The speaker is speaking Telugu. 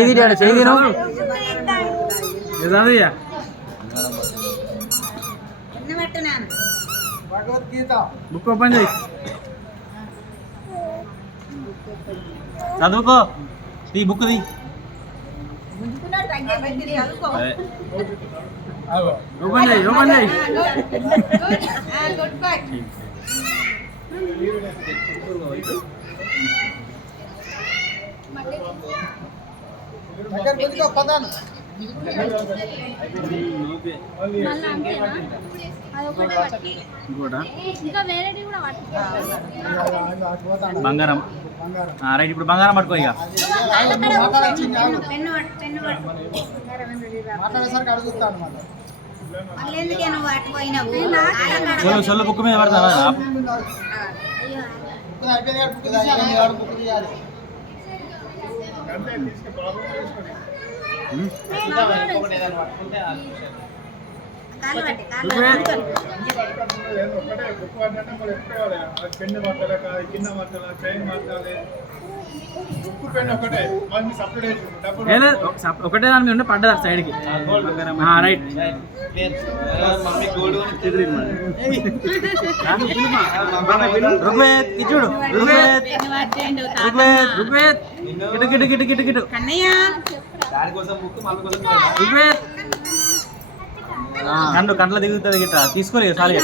చేయను భగవద్గీత బుక్ ఓపెన్ చేయి చదువుకో ఈ బుక్ ది ఓపెన్ చేయి బంగారం రైట్. ఇప్పుడు బంగారం పట్టుకో ఇక సొల్లు బుక్ మీద పడతావా? ఒకటే దాని మీద పడ్డది సైడ్కి రైట్. చూడు గిటు కండ్ల దిగుతుంది గిట్ట తీసుకోలేదు చాలు.